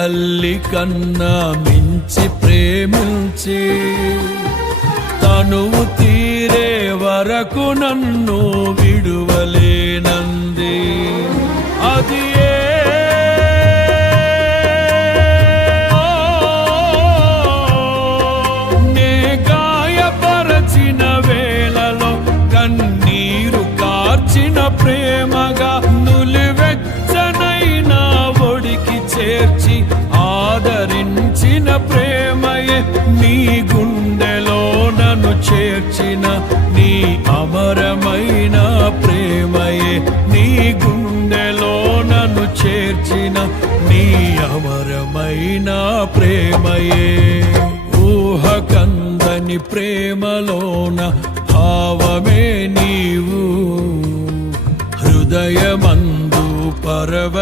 తల్లి కన్నా మించి ప్రేమించి తనువు తీరే వరకు నన్ను విడువలేనంది. అది నే గాయపరచిన వేళలో కన్నీరు కార్చిన ప్రేమగా నులివెచ్చనైన ఒడికి చేర్చి ఆదరించిన ప్రేమయే నీ గుండెలో నన్ను చేర్చిన నీ అమరమైన ప్రేమయే నీ గుండెలో నన్ను చేర్చిన నీ అమరమైన ప్రేమయే. ఊహకందని ప్రేమలోన భావమే నీవు హృదయమందు పరవశ